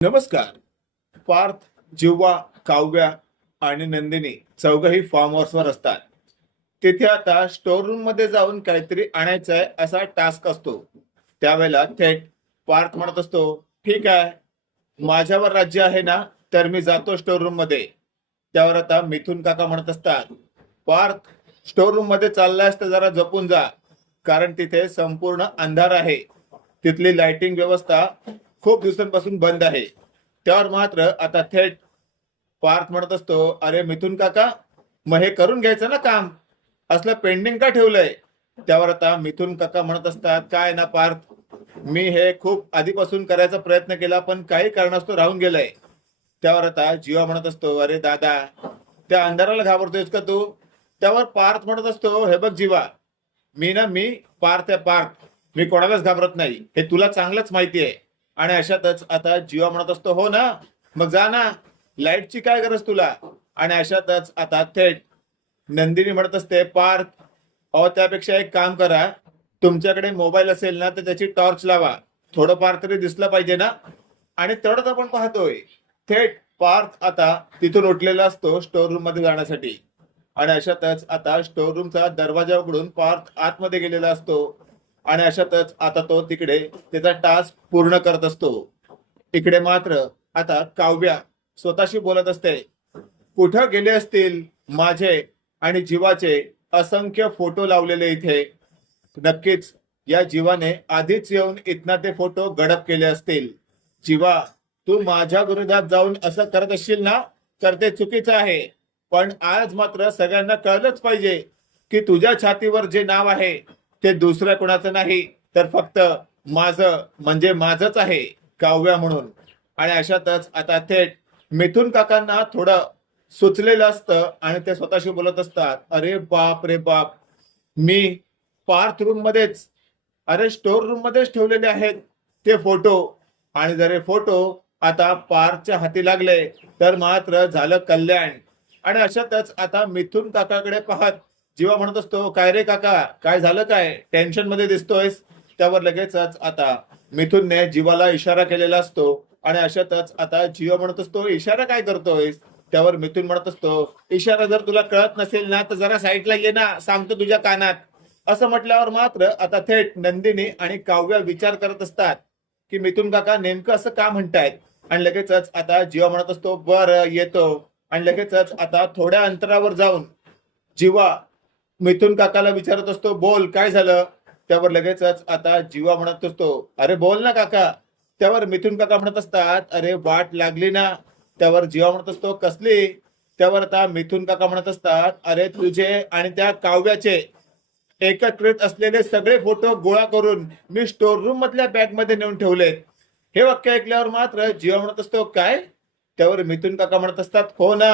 नमस्कार. पार्थ जिव्हा काव्या आणि नंदिनी चौघही फार्म हाऊसवर असतात. तिथे आता स्टोर रूममध्ये जाऊन काहीतरी आणायचं आहे असा टास्क असतो. त्यावेळेला थेट पार्थ म्हणत असतो ठीक आहे माझ्यावर राज्य आहे ना तर मी जातो स्टोर रूममध्ये. त्यावर आता मिथून काका म्हणत असतात पार्थ स्टोर रूममध्ये चाललायस तर जरा जपून जा कारण तिथे संपूर्ण अंधार आहे. तिथली लाइटिंग व्यवस्था खूप दिवसांपासून बंद आहे. त्यावर मात्र आता थेट पार्थ म्हणत असतो अरे मिथून काका मग हे करून घ्यायचं ना काम? असलं पेंडिंग का ठेवलंय? त्यावर आता मिथून काका म्हणत असतात काय ना पार्थ मी हे खूप आधीपासून करायचा प्रयत्न केला पण काही कारणास्तव राहून गेलंय. त्यावर आता जीवा म्हणत असतो अरे दादा त्या अंधाराला घाबरतोयस का तू? त्यावर पार्थ म्हणत असतो हे बघ जीवा मी ना मी पार्थ आहे पार्थ मी कोणालाच घाबरत नाही हे तुला चांगलंच माहिती आहे. आणि अशातच आता जीवा म्हणत असतो हो ना मग जा ना लाईटची काय गरज तुला? आणि अशातच आता थेट नंदिनी म्हणत असते पार्थ अहो त्यापेक्षा एक काम करा तुमच्याकडे मोबाईल असेल ना तर त्याची टॉर्च लावा. थोडंफार तरी दिसलं पाहिजे ना. आणि तेवढंच आपण पाहतोय. थेट पार्थ आता तिथून उठलेला असतो स्टोर रूममध्ये जाण्यासाठी. आणि अशातच आता स्टोर रूमचा दरवाजा उघडून पार्थ आतमध्ये गेलेला असतो. आणि अशातच आता तो तिकडे त्याचा टास्क पूर्ण करत असतो. इकडे मात्र आता काव्या स्वतःशी बोलत असते. कुठं गेले असतील माझे आणि जीवाचे असंख्य फोटो लावलेले इथे. नक्कीच या जीवाने आधीच येऊन इथना ते फोटो गडप केले असतील. जीवा तू माझ्या विरोधात जाऊन असं करत असशील ना? तर ते चुकीचं आहे. पण आज मात्र सगळ्यांना कळलंच पाहिजे की तुझ्या छातीवर जे नाव आहे ते दुसऱ्या कोणाचं नाही तर फक्त माझं म्हणजे माझंच आहे काव्या म्हणून. आणि अशातच आता थेट मिथून काकांना थोडं सुचलेलं असतं आणि ते स्वतःशी बोलत असतात अरे बाप रे बाप मी पार्थ रूम मध्येच अरे स्टोर रूम मध्येच ठेवलेले आहेत ते फोटो. आणि जर हे फोटो आता पार्थच्या हाती लागले तर मात्र झालं कल्याण. आणि अशातच आता मिथून काकाकडे पाहत जीवा म्हणत असतो काय रे काका? काय झालं काय? टेन्शनमध्ये दिसतोयस? त्यावर लगेचच आता मिथुनने जीवाला इशारा केलेला असतो आणि अशातच आता जीवा म्हणत असतो इशारा काय करतोयस? त्यावर मिथून म्हणत असतो इशारा जर तुला कळत नसेल ना तर जरा साईडला ये ना सांगतो तुझ्या कानात. असं म्हटल्यावर मात्र आता थेट नंदिनी आणि काव्य विचार करत असतात की मिथून काका नेमकं असं का म्हणतायत? आणि लगेचच आता जीवा म्हणत असतो बर येतो. आणि लगेचच आता थोड्या अंतरावर जाऊन जीवा मिथून काकाला विचारत असतो बोल काय झालं? त्यावर लगेचच आता जीवा म्हणत असतो अरे बोल ना काका. त्यावर मिथून काका म्हणत असतात अरे वाट लागली ना. त्यावर जीवा म्हणत असतो कसली? त्यावर आता मिथून काका म्हणत असतात अरे तुझे आणि त्या काव्याचे एकत्रित असलेले सगळे फोटो गोळा करून मी स्टोर रूम मधल्या बॅगमध्ये नेऊन ठेवलेत. हे वाक्य ऐकल्यावर मात्र जीवा म्हणत असतो काय? त्यावर मिथून काका म्हणत असतात हो ना.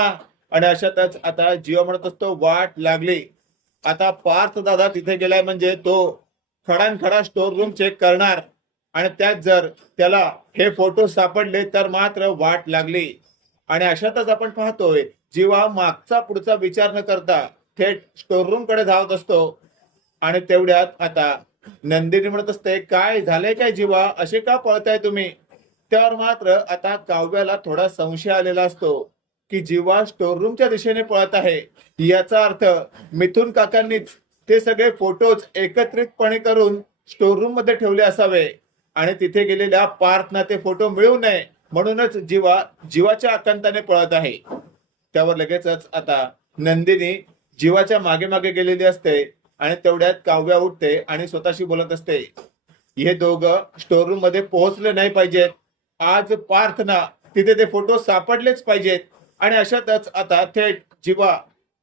आणि अशातच आता जीवा म्हणत असतो वाट लागली. आता पार्थ दादा तिथे गेलाय म्हणजे तो खडानखडा स्टोर रूम चेक करणार. आणि त्यात जर त्याला हे फोटो सापडले तर मात्र वाट लागली. आणि अशातच आपण पाहतोय जीवा मागचा पुढचा विचार न करता थेट स्टोर रूमकडे धावत असतो. आणि तेवढ्यात आता नंदिनी म्हणत असते काय झालंय काय जीवा? असे का पळताय तुम्ही? त्यावर मात्र आता काव्याला थोडा संशय आलेला असतो. की जीवा स्टोर रूमच्या दिशेने पळत आहे. याचा अर्थ मिथुन काकांनीच ते सगळे फोटोज एकत्रितपणे करून स्टोर रूममध्ये ठेवले असावे. आणि तिथे गेलेल्या पार्थना ते फोटो मिळू नये म्हणूनच जीवा जीवाच्या आकांताने पळत आहे. त्यावर लगेचच आता नंदिनी जीवाच्या मागे मागे गेलेली असते आणि तेवढ्यात काव्या उठते आणि स्वतःशी बोलत असते. हे दोघं स्टोर रूममध्ये पोहोचले नाही पाहिजेत. आज पार्थना तिथे ते फोटो सापडलेच पाहिजेत. आणि अशातच आता थेट जीवा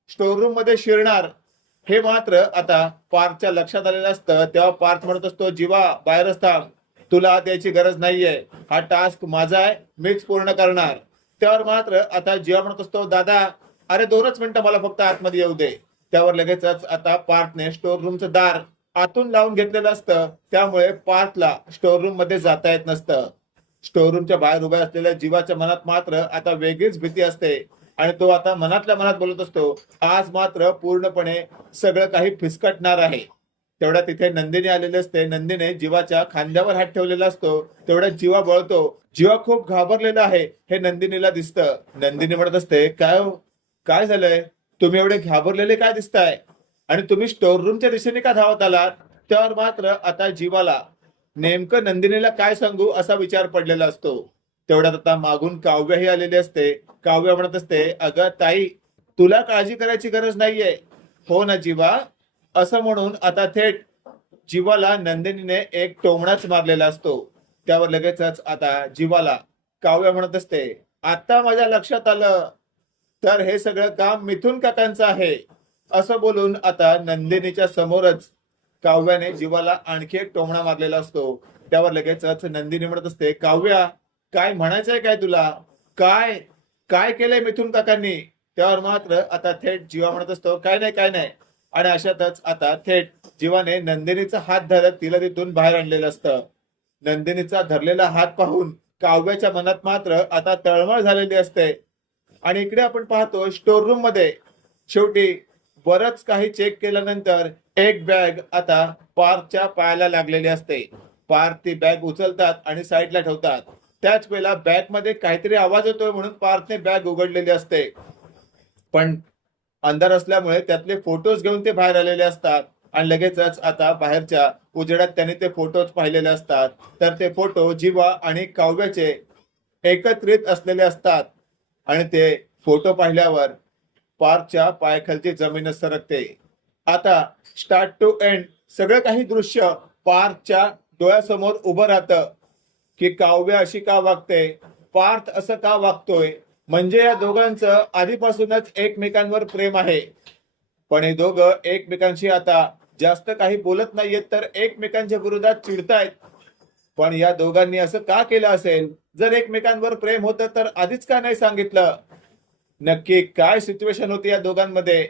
स्टोर रूममध्ये शिरणार हे मात्र आता पार्थच्या लक्षात आलेलं असतं. तेव्हा पार्थ म्हणत असतो जीवा बाहेरच थांब. तुला त्याची गरज नाहीये. हा टास्क माझा आहे. मीच पूर्ण करणार. त्यावर मात्र आता जीवा म्हणत असतो दादा अरे दोनच मिनिटं मला फक्त आतमध्ये येऊ दे. त्यावर लगेचच आता पार्थने स्टोर रूमचं दार आतून लावून घेतलेलं असतं. त्यामुळे पार्थला स्टोर रूममध्ये जाता येत नसतं. स्टोअरूमच्या बाहेर उभ्या असलेल्या जीवाच्या मनात मात्र आता वेगळीच भीती असते. आणि तो आता मनातल्या मनात बोलत असतो आज मात्र पूर्णपणे सगळं काही फिसकटणार आहे. तेवढ्या तिथे नंदिनी आलेली असते. नंदीने जीवाच्या खांद्यावर हात ठेवलेला असतो. तेवढ्या जीवा बळतो. जीवा खूप घाबरलेला आहे हे नंदिनीला दिसतं. नंदिनी म्हणत असते काय हो? काय झालंय? तुम्ही एवढे घाबरलेले काय दिसताय? आणि तुम्ही स्टोर रूमच्या दिशेने का धावत आलात? त्यावर मात्र आता जीवाला नेमकं नंदिनीला काय सांगू असा विचार पडलेला असतो. तेवढ्यात आता मागून काव्यही आलेली असते. काव्य म्हणत असते अगं ताई तुला काळजी करायची गरज नाहीये. हो ना जीवा. असं म्हणून आता थेट जीवाला नंदिनीने एक टोमणाच मारलेला असतो. त्यावर लगेचच आता जीवाला काव्य म्हणत असते आता माझ्या लक्षात आलं. तर हे सगळं काम मिथून काकांचं आहे. असं बोलून आता नंदिनीच्या समोरच काव्याने जीवाला आणखी एक टोमणा मारलेला असतो. त्यावर लगेचच नंदिनी म्हणत असते. काव्या काय म्हणायचंय काय तुला? काय काय केलंय मिथून काकांनी? त्यावर मात्र आता थेट जीवा म्हणत असतो. काय नाही काय नाही. आणि अशातच आता थेट जीवाने नंदिनीचा हात धरत तिला तिथून बाहेर आणलेलं असतं. नंदिनीचा धरलेला हात पाहून काव्याच्या मनात मात्र आता तळमळ झालेली असते. आणि इकडे आपण पाहतो स्टोर रूममध्ये. शेवटी बरंच काही चेक केल्यानंतर एक बॅग आता पार्कच्या पायाला लागलेली असते. पार्क ती बॅग उचलतात आणि साईडला ठेवतात. त्याच वेळेला बॅगमध्ये काहीतरी आवाज येतोय म्हणून पार्कने बॅग उघडलेली असते. पण अंधार असल्यामुळे त्यातले फोटोज घेऊन ते बाहेर आलेले असतात आणि लगेचच आता बाहेरच्या उजेडात त्यांनी ते फोटोज पाहिलेले असतात. तर ते फोटो जीवा आणि काव्याचे एकत्रित असलेले असतात. आणि ते फोटो पाहिल्यावर पार्कच्या पायाखालची जमीनच सरकते. आता स्टार्ट टू एंड सगळं काही दृश्य पार्थच्या डोळ्यासमोर उभं राहतं. की काव्य अशी का वागते? पार्थ असं का वागतोय? म्हणजे या दोघांचं आधीपासूनच एकमेकांवर प्रेम आहे. पण हे दोघं एकमेकांशी आता जास्त काही बोलत नाहीयेत तर एकमेकांच्या विरोधात चिडतायत. पण या दोघांनी असं का केलं असेल? जर एकमेकांवर प्रेम होतं तर आधीच का नाही सांगितलं? नक्की काय सिच्युएशन होती या दोघांमध्ये?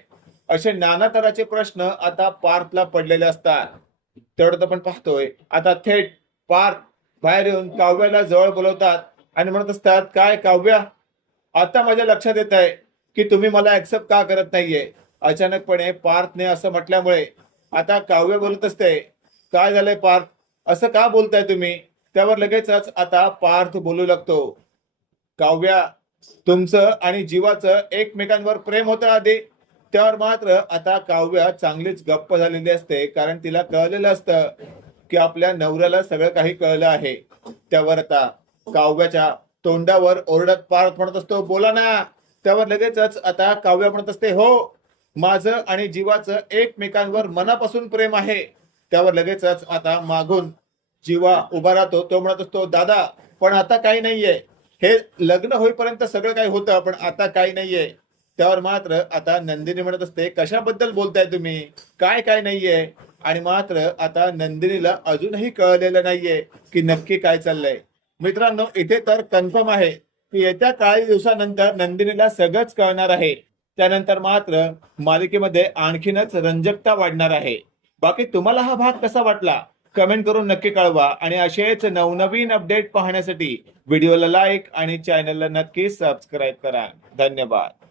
असे नाना तऱ्हाचे प्रश्न आता पार्थला पडलेले असतात. तेवढं आपण पाहतोय. आता थेट पार्थ बाहेर येऊन काव्याला जवळ बोलवतात आणि म्हणत असतात काय काव्या? आता माझ्या लक्षात येत आहे की तुम्ही मला ऍक्सेप्ट का करत नाहीये? अचानकपणे पार्थने असं म्हटल्यामुळे आता काव्य बोलत असते काय झालंय पार्थ? असं का बोलताय तुम्ही? त्यावर लगेचच आता पार्थ बोलू लागतो. काव्या तुमचं आणि जीवाचं एकमेकांवर प्रेम होतं आधी. त्यावर मात्र आता काव्या चांगलीच गप्प झालेली असते कारण तिला कळलेलं असतं की आपल्या नवऱ्याला सगळं काही कळलं आहे. त्यावर आता काव्याच्या तोंडावर ओरडत पार म्हणत असतो बोला ना. त्यावर लगेचच आता काव्य म्हणत असते हो माझं आणि जीवाचं एकमेकांवर मनापासून प्रेम आहे. त्यावर लगेचच आता मागून जीवा उभा राहतो तो म्हणत असतो दादा पण आता काही नाहीये. हे लग्न होईपर्यंत सगळं काही होतं पण आता काही नाहीये. त्यावर मात्र आता नंदिनी म्हणत असते कशाबद्दल बोलताय तुम्ही? काय काय नाहीये? आणि मात्र आता नंदिनीला अजूनही कळलेलं नाहीये की नक्की काय चाललंय. मित्रांनो इथे तर कन्फर्म आहे की येत्या काही दिवसानंतर नंदिनीला सगळंच कळणार आहे. त्यानंतर मात्र मालिकेमध्ये आणखीनच रंजकता वाढणार आहे. बाकी तुम्हाला हा भाग कसा वाटला? कमेंट करून नक्की कळवा आणि असेच नवनवीन अपडेट पाहण्यासाठी व्हिडिओला लाईक आणि चॅनलला नक्की सबस्क्राईब करा. धन्यवाद.